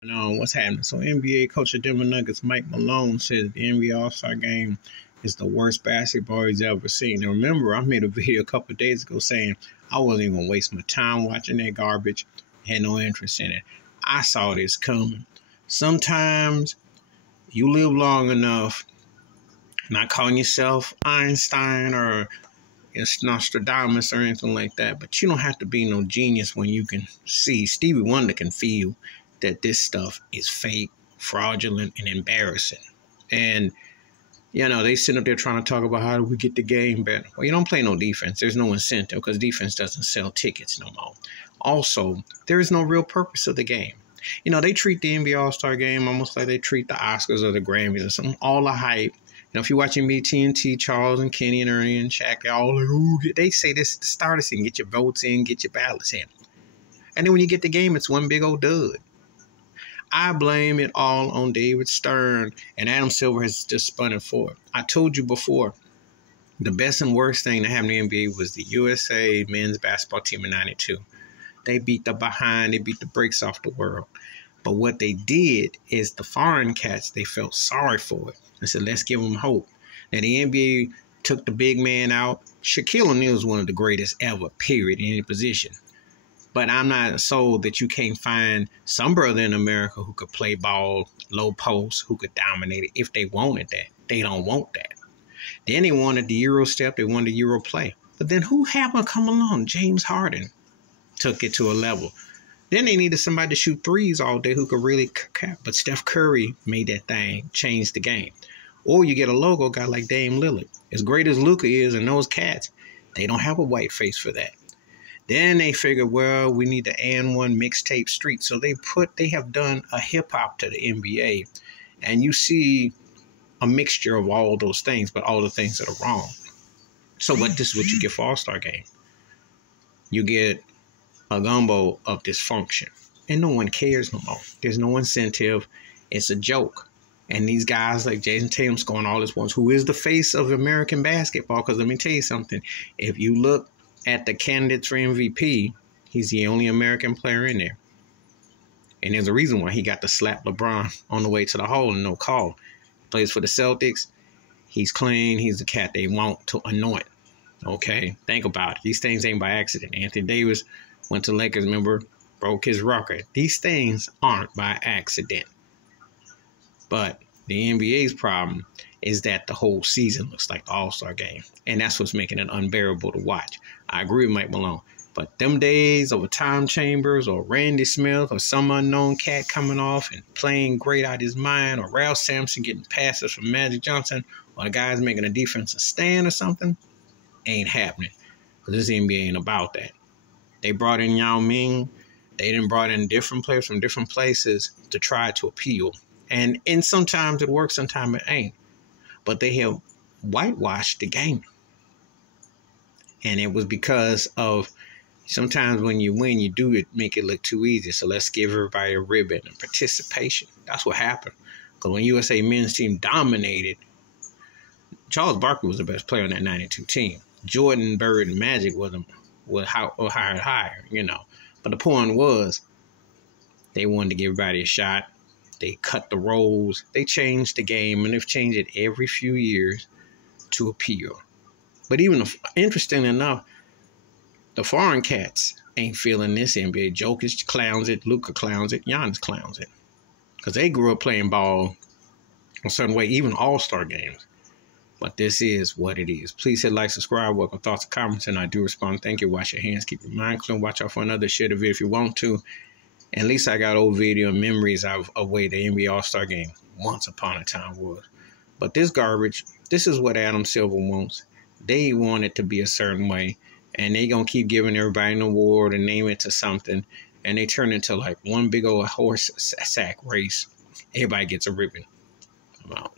What's happening? So NBA coach of Denver Nuggets Mike Malone said the NBA All-Star Game is the worst basketball he's ever seen. And remember, I made a video a couple of days ago saying I wasn't even gonna waste my time watching that garbage. Had no interest in it. I saw this coming. Sometimes you live long enough, not calling yourself Einstein or it's Nostradamus or anything like that, but you don't have to be no genius when you can see. Stevie Wonder can feel that this stuff is fake, fraudulent, and embarrassing. And, they sit up there trying to talk about how do we get the game better. Well, you don't play no defense. There's no incentive because defense doesn't sell tickets no more. Also, there is no real purpose of the game. They treat the NBA All-Star Game almost like they treat the Oscars or the Grammys or something. All the hype. If you're watching me, TNT, Charles and Kenny and Ernie and Shaq, they're all like, ooh, they say this to start us in, get your votes in, get your ballots in. And then when you get the game, it's one big old dud. I blame it all on David Stern, and Adam Silver has just spun it forward. I told you before, the best and worst thing that happened in the NBA was the USA men's basketball team in '92. They beat the brakes off the world. But what they did is the foreign cats, they felt sorry for it. They said, let's give them hope. Now, the NBA took the big man out. Shaquille O'Neal is one of the greatest ever, period, in any position. But I'm not sold that you can't find some brother in America who could play ball, low post, who could dominate it if they wanted that. They don't want that. Then they wanted the Euro step. They wanted the Euro play. But then who happened to come along? James Harden took it to a level. Then they needed somebody to shoot threes all day who could really cap. But Steph Curry made that thing, changed the game. Or you get a logo guy like Dame Lillard. As great as Luka is and those cats, they don't have a white face for that. Then they figured, well, we need the And One mixtape street. So they have done a hip hop to the NBA. And you see a mixture of all those things, but all the things that are wrong. So this is what you get for All-Star Game. You get a gumbo of dysfunction. And no one cares no more. There's no incentive. It's a joke. And these guys like Jason Tatum scoring all this ones, who is the face of American basketball. Because let me tell you something. If you look at the candidates for MVP, he's the only American player in there. And there's a reason why he got to slap LeBron on the way to the hole and no call. Plays for the Celtics. He's clean. He's the cat they want to anoint. Okay? Think about it. These things ain't by accident. Anthony Davis went to Lakers, remember, broke his record. These things aren't by accident. But the NBA's problem is that the whole season looks like the All-Star Game. And that's what's making it unbearable to watch. I agree with Mike Malone. But them days of a Tom Chambers or Randy Smith or some unknown cat coming off and playing great out of his mind, or Ralph Sampson getting passes from Magic Johnson, or the guys making a defensive stand or something, ain't happening. Because this NBA ain't about that. They brought in Yao Ming. They done brought in different players from different places to try to appeal. And sometimes it works, sometimes it ain't. But they have whitewashed the game. And it was because of sometimes when you win, you do it, make it look too easy. So let's give everybody a ribbon and participation. That's what happened. Because when USA men's team dominated, Charles Barkley was the best player on that 92 team. Jordan, Bird, and Magic were higher, But the point was, they wanted to give everybody a shot. They cut the roles. They changed the game, and they've changed it every few years to appeal. But interestingly enough, the foreign cats ain't feeling this NBA. Jokic clowns it. Luka clowns it. Giannis clowns it. Because they grew up playing ball a certain way, even All-Star games. But this is what it is. Please hit like, subscribe, welcome thoughts and comments, and I do respond. Thank you. Wash your hands. Keep your mind clean. Watch out for another. Share the video if you want to. At least I got old video and memories of way the NBA All-Star Game once upon a time was. But this garbage, this is what Adam Silver wants. They want it to be a certain way. And they going to keep giving everybody an award and name it to something. And they turn into like one big old horse sack race. Everybody gets a ribbon. I'm out.